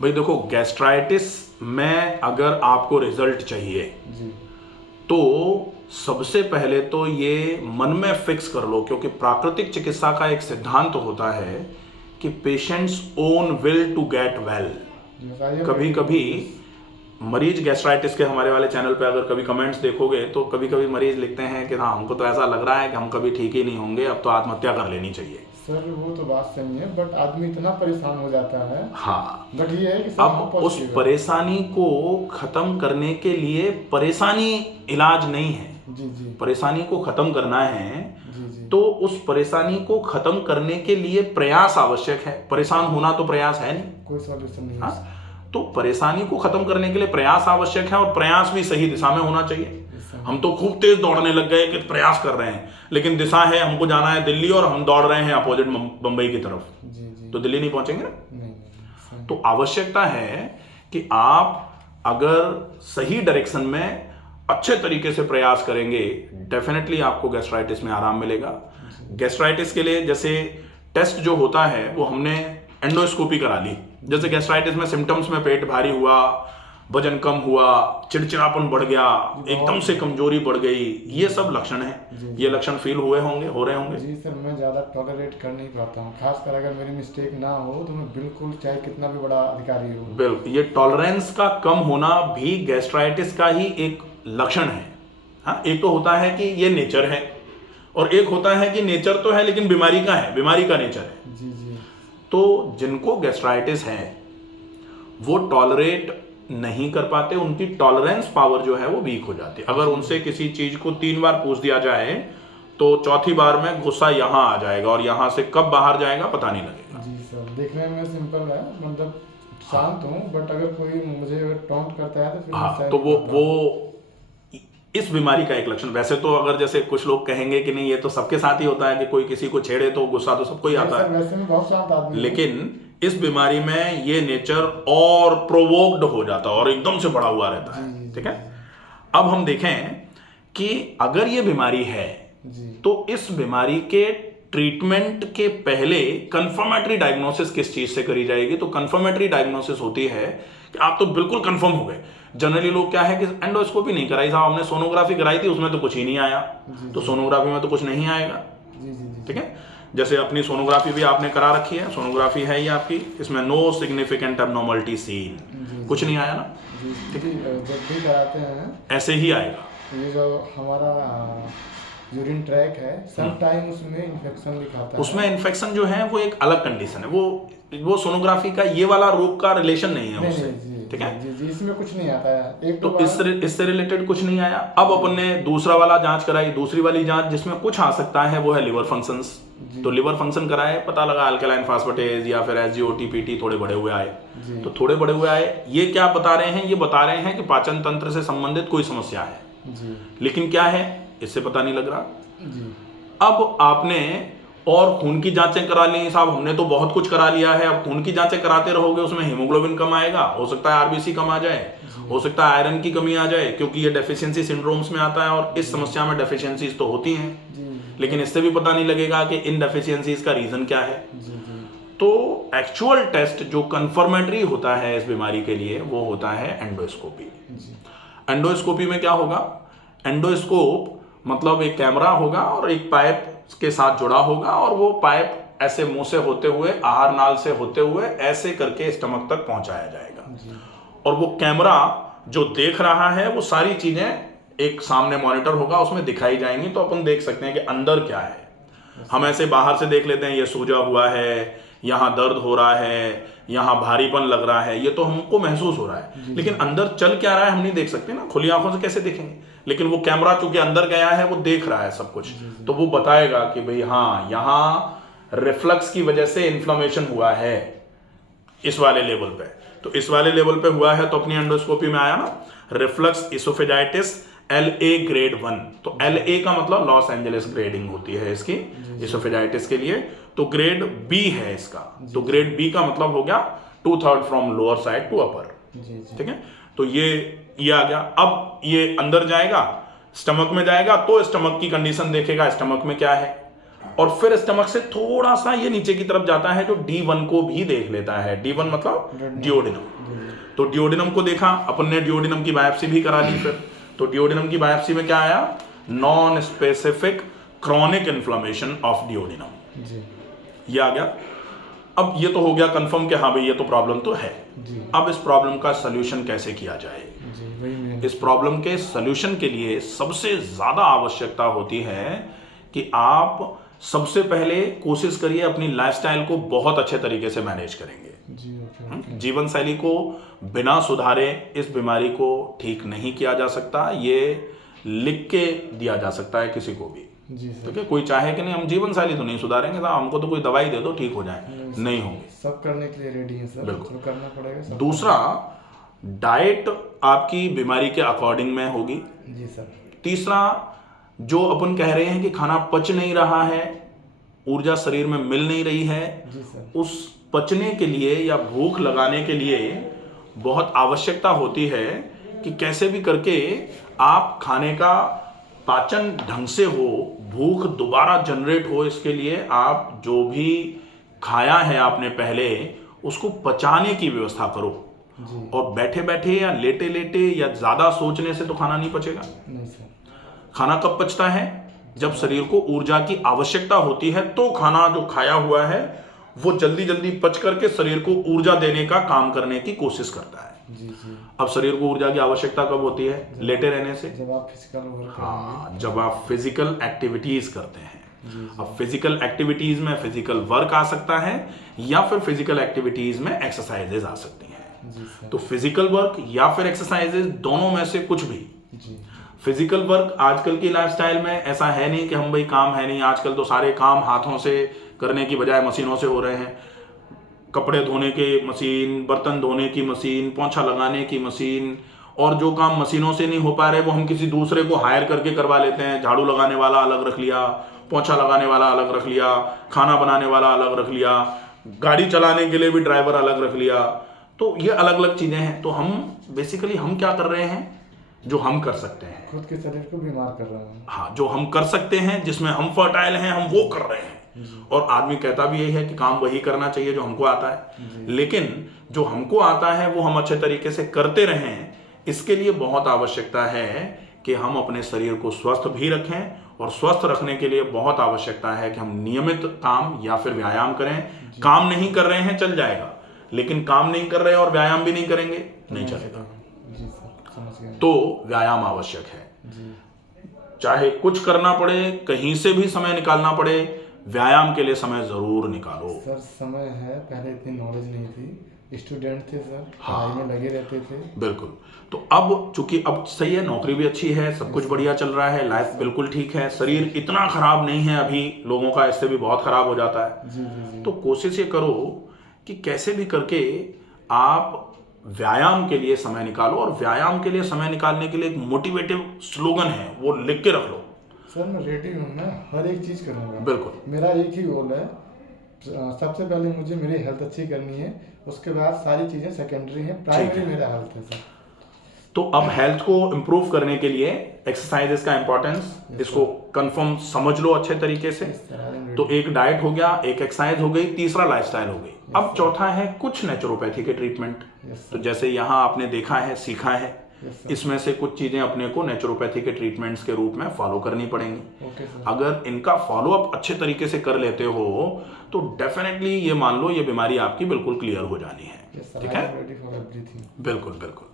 भाई देखो, गैस्ट्राइटिस में अगर आपको रिजल्ट चाहिए जी तो सबसे पहले तो ये मन में फिक्स कर लो, क्योंकि प्राकृतिक चिकित्सा का एक सिद्धांत होता है कि patients own will to get well. जी, बताइए। कभी कभी मरीज गैस्ट्राइटिस के हमारे वाले चैनल पे अगर कभी कमेंट्स देखोगे तो कभी कभी मरीज लिखते हैं कि हाँ हमको तो ऐसा लग रहा है कि हम कभी ठीक ही नहीं होंगे, अब तो आत्महत्या कर लेनी चाहिए। सर वो तो बात सही है, बट आदमी इतना परेशान हो जाता है। हाँ, बट ये है कि सर हम अब उस पॉजिटिव है। परेशानी को खत्म करने के लिए परेशानी इलाज नहीं है, जी जी परेशानी को खत्म करना है। जी जी तो उस परेशानी को खत्म करने के लिए प्रयास आवश्यक है। परेशान होना तो प्रयास है नहीं। कोई सॉल्यूशन नहीं है। हाँ, तो परेशानी को खत्म करने के लिए प्रयास आवश्यक है, और प्रयास भी सही दिशा में होना चाहिए। हम तो खूब तेज दौड़ने लग गए कि प्रयास कर रहे हैं, लेकिन दिशा है हमको जाना है दिल्ली और हम दौड़ रहे हैं अपोजिट बंबई की तरफ, जी जी तो दिल्ली नहीं पहुंचेंगे ना। नहीं सही। तो आवश्यकता है कि आप अगर सही डायरेक्शन में अच्छे तरीके से प्रयास करेंगे, डेफिनेटली आपको गैस्ट्राइटिस में आराम मिलेगा। गैस्ट्राइटिस के लिए जैसे टेस्ट जो होता है वो हमने एंडोस्कोपी करा ली। जैसे गैस्ट्राइटिस में सिम्टम्स में पेट भारी हुआ, वजन कम हुआ, चिड़चिड़ापन बढ़ गया, एकदम से कमजोरी बढ़ गई, ये सब लक्षण हैं। ये लक्षण फील हुए होंगे, हो रहे होंगे। जी सर, मैं ज़्यादा टॉलरेट कर नहीं पाता हूँ, खासकर अगर मेरी मिस्टेक ना हो तो मैं बिल्कुल, चाहे कितना भी बड़ा अधिकारी हो। बिल्कुल, ये टॉलरेंस का कम होना भी गैस्ट्राइटिस का ही एक लक्षण है। हाँ, एक तो होता है कि ये नेचर है, और एक होता है कि नेचर तो है लेकिन बीमारी का है, बीमारी का नेचर है। जी जी तो जिनको गैस्ट्राइटिस है वो टॉलरेट नहीं कर पाते, उनकी टॉलरेंस पावर जो है वो वीक हो जाती है। अगर उनसे किसी चीज को 3 बार पूछ दिया जाए तो चौथी बार में गुस्सा यहां आ जाएगा, और यहां से कब बाहर जाएगा पता नहीं लगेगा। जी सर, देखने में सिंपल है, मतलब शांत हूँ, बट अगर कोई मुझे अगर टॉन्ट करता है तो फिर मैं हाँ, सहन तो नहीं पाता। वो इस बीमारी का एक लक्षण। वैसे तो अगर जैसे कुछ लोग कहेंगे कि नहीं ये तो सबके साथ ही होता है कि कोई किसी को छेड़े तो गुस्सा तो सबको ही आता सर है, वैसे मैं बहुत शांत आदमी हूँ। लेकिन इस बीमारी में ये नेचर और प्रोवोक्ड हो जाता है और एकदम से बढ़ा हुआ रहता है। ठीक है, अब हम देखें कि अगर ये बीमारी है जी तो इस बीमारी के ट्रीटमेंट के पहले कंफर्मेटरी डायग्नोसिस किस चीज से करी जाएगी। तो कंफर्मेटरी डायग्नोसिस होती है कि आप तो बिल्कुल कंफर्म हो गए। जनरली लोग क्या है कि एंडोस्कोपी नहीं कराई साहब, हमने सोनोग्राफी कराई थी उसमें तो कुछ ही नहीं आया, तो सोनोग्राफी में तो कुछ नहीं आएगा। जी जी जी ठीक है, जैसे अपनी सोनोग्राफी भी आपने करा रखी है, सोनोग्राफी है ये आपकी, इसमें नो सिग्निफिकेंट एबनॉर्मलिटी सीन, कुछ नहीं आया ना। जी जी, जब भी कराते हैं ऐसे ही आएगा। तो ये जो हमारा यूरिन ट्रैक है, सम टाइम उसमें इन्फेक्शन दिखाता है। उसमें इन्फेक्शन जो है वो एक अलग कंडीशन है, वो सोनोग्राफी का ये वाला रोग का रिलेशन नहीं है उससे। ठीक है, जी जी, इसमें कुछ नहीं आता है। एक तो इससे रिलेटेड कुछ नहीं आया। अब अपन ने दूसरा वाला जांच कराई, दूसरी वाली जांच जिसमें कुछ आ सकता है वो है लिवर फंक्शंस। तो लिवर फंक्शन कराए, पता लगा अल्कलाइन फास्फेटेज या फिर एसजीओटी पीटी थोड़े बड़े हुए आए। तो थोड़े बड़े हुए आए, ये क्या बता रहे हैं, ये बता रहे हैं कि पाचन तंत्र से संबंधित कोई समस्या है। जी लेकिन क्या है इससे पता नहीं लग रहा। जी अब आपने और खून की जांचें करा ली साहब, हमने तो बहुत कुछ करा लिया है, अब खून की जांचें कराते रहोगे उसमें हीमोग्लोबिन कम आएगा, हो सकता है आरबीसी कम आ जाए, हो सकता है आयरन की कमी आ जाए, क्योंकि ये डेफिशिएंसी सिंड्रोम्स में आता है और इस समस्या में डेफिशिएंसीज तो होती हैं। जी लेकिन इससे भी पता नहीं लगेगा कि इन डेफिशिएंसीज का रीजन क्या है। जी जी तो एक्चुअल टेस्ट जो कंफर्मेटरी होता है इस बीमारी के लिए वो होता है एंडोस्कोपी। जी एंडोस्कोपी में क्या होगा, एंडोस्कोप मतलब एक कैमरा होगा और एक पाइप के साथ जुड़ा होगा, और वो पाइप ऐसे मुंह से होते हुए, आहार नाल से होते हुए ऐसे करके स्टमक तक पहुंचाया जाएगा। और वो कैमरा जो देख रहा है वो सारी चीजें एक सामने मॉनिटर होगा उसमें दिखाई जाएंगी, तो अपन देख सकते हैं कि अंदर क्या है। हम ऐसे बाहर से देख लेते हैं, ये सूजा हुआ है, यहाँ दर्द हो रहा है, यहाँ भारीपन लग रहा है, ये तो हमको महसूस हो रहा है, लेकिन अंदर चल क्या रहा है हम नहीं देख सकते ना, खुली आंखों से कैसे देखेंगे। लेकिन वो कैमरा चूंकि अंदर गया है वो देख रहा है सब कुछ, तो वो बताएगा कि भाई हाँ यहाँ रिफ्लक्स की वजह से इन्फ्लेमेशन हुआ है इस वाले लेवल पे। तो इस वाले लेवल पे हुआ है तो अपनी एंडोस्कोपी में आया ना, रिफ्लक्स इसोफेजाइटिस LA ग्रेड 1। तो LA का मतलब लॉस एंजलिस ग्रेडिंग होती है इसकी इसोफेजाइटिस के लिए, तो ग्रेड B है इसका। तो ग्रेड B का मतलब हो गया 2/3 फ्रॉम लोअर साइड टू अपर। ठीक है, तो ये आ गया। अब ये अंदर जाएगा, स्टमक में जाएगा, तो स्टमक की कंडीशन देखेगा, स्टमक में क्या है। और फिर स्टमक से थोड़ा सा ये नीचे की तरफ जाता है जो D1 को भी देख लेता है। D1 मतलब डिओडिनम। तो डिओडिनम को देखा अपन ने, डिओडिनम की बायोप्सी भी करा ली फिर। तो डिओडिनम की बायोप्सी में क्या आया? Non specific chronic inflammation of duodenum, जी ये आ गया। अब ये तो हो गया कंफर्म कि हाँ भाई ये तो प्रॉब्लम तो है। जी अब इस प्रॉब्लम का सलूशन कैसे किया जाए? जी वही मैं इस प्रॉब्लम के सलूशन के लिए सबसे ज़्यादा आवश्यकता होती है कि आप सबसे पहले कोशिश करिए अपनी लाइफस्टाइल को बहुत अच्छे तरीके से मैनेज करेंगे। जी ओके जीवन शैली को बिना सुधारे इस बीमारी को ठीक नहीं किया जा सकता। ये लिख के दिया जा सकता है किसी को भी। जी सर। ठीक है, कोई चाहे कि नहीं हम जीवन शैली तो नहीं सुधारेंगे साहब, हमको तो कोई दवाई दे दो ठीक हो जाए, नहीं होगी। सब करने के लिए रेडी है सर, बिल्कुल। जो करना पड़ेगा सब। दूसरा, डाइट आपकी बीमारी के अकॉर्डिंग में होगी। जी सर। तीसरा, जो अपन कह रहे हैं कि खाना पच नहीं रहा है, ऊर्जा शरीर में मिल नहीं रही है, जी सर। उस पचने के लिए या भूख लगाने के लिए बहुत आवश्यकता होती है कि कैसे भी करके आप खाने का पाचन ढंग से हो, भूख दोबारा जनरेट हो। इसके लिए आप जो भी खाया है आपने पहले, उसको पचाने की व्यवस्था करो। जी और बैठे बैठे या लेटे लेटे या ज़्यादा सोचने से तो खाना नहीं पचेगा। नहीं सर। खाना कब पचता है? जब शरीर को ऊर्जा की आवश्यकता होती है, तो खाना जो खाया हुआ है वो जल्दी जल्दी पच करके शरीर को ऊर्जा देने का काम करने की कोशिश करता है। जी जी। अब शरीर को ऊर्जा की आवश्यकता कब होती है? लेटे रहने से। जब आप फिजिकल वर्क हाँ, जब आप फिजिकल एक्टिविटीज करते हैं। जी अब फिजिकल एक्टिविटीज में फिजिकल वर्क आ सकता है या फिर फिजिकल एक्टिविटीज में एक्सरसाइजेज आ सकती हैं। जी सर। तो फिजिकल वर्क या फिर एक्सरसाइजेज, दोनों में से कुछ भी। जी फिजिकल वर्क आजकल की लाइफस्टाइल में ऐसा है नहीं कि हम भाई काम है नहीं, आजकल तो सारे काम हाथों से करने की बजाय मशीनों से हो रहे हैं। कपड़े धोने के मशीन, बर्तन धोने की मशीन, पोंछा लगाने की मशीन, और जो काम मशीनों से नहीं हो पा रहे वो हम किसी दूसरे को हायर करके करवा लेते हैं। झाड़ू लगाने वाला अलग रख लिया, पोंछा लगाने वाला अलग रख लिया, खाना बनाने वाला अलग रख लिया, गाड़ी चलाने के लिए भी ड्राइवर अलग रख लिया। तो ये अलग अलग चीज़ें हैं। तो हम बेसिकली हम क्या कर रहे हैं? जो हम कर सकते हैं, खुद के शरीर को बीमार कर रहा हूँ। हाँ, जो हम कर सकते हैं, जिसमें हम फर्टाइल हैं, हम वो कर रहे हैं। और आदमी कहता भी यही है कि काम वही करना चाहिए जो हमको आता है। लेकिन जो हमको आता है वो हम अच्छे तरीके से करते रहें, इसके लिए बहुत आवश्यकता है कि हम अपने शरीर को स्वस्थ भी रखें। और स्वस्थ रखने के लिए बहुत आवश्यकता है कि हम नियमित काम या फिर व्यायाम करें। काम नहीं कर रहे हैं चल जाएगा, लेकिन काम नहीं कर रहे और व्यायाम भी नहीं करेंगे, नहीं चलेगा। जी सर, समझ गया। तो व्यायाम आवश्यक है। जी चाहे कुछ करना पड़े, कहीं से भी समय निकालना पड़े, व्यायाम के लिए समय जरूर निकालो। सर समय है, पहले इतनी नॉलेज नहीं थी, स्टूडेंट थे सर, हाँ। पढ़ाई में लगे रहते थे। बिल्कुल। तो अब चूंकि अब सही है, नौकरी भी अच्छी है, सब कुछ बढ़िया चल रहा है, लाइफ बिल्कुल ठीक है, शरीर इतना खराब नहीं है अभी लोगों का, इससे भी बहुत खराब हो जाता है। जी जी जी। तो कोशिश ये करो कि कैसे भी करके आप व्यायाम के लिए समय निकालो। और व्यायाम के लिए समय निकालने के लिए एक मोटिवेटिव स्लोगन है, वो लिख के रख लो। सर मैं रेडी हूँ, मैं हर एक चीज़ करूँगा। बिल्कुल। मेरा एक ही गोल है, सबसे पहले मुझे मेरी हेल्थ अच्छी करनी है, उसके बाद सारी चीज़ें सेकेंडरी हैं, प्राइमरी मेरा हेल्थ है सर। तो अब हेल्थ को इम्प्रूव करने के लिए एक्सरसाइजेस का इंपॉर्टेंस, इसको कंफर्म समझ लो अच्छे तरीके से। तो एक डाइट हो गया, एक एक्सरसाइज हो गई, तीसरा लाइफस्टाइल हो गई। अब चौथा है कुछ नेचुरोपैथी के ट्रीटमेंट। तो जैसे यहाँ आपने देखा है, सीखा है, इसमें से कुछ चीजें अपने को नेचुरोपैथी के ट्रीटमेंट्स के रूप में फॉलो करनी पड़ेंगी। अगर इनका फॉलो अप अच्छे तरीके से कर लेते हो तो डेफिनेटली ये मान लो ये बीमारी आपकी बिल्कुल क्लियर हो जानी है। ठीक है, बिल्कुल बिल्कुल बिल्कुल।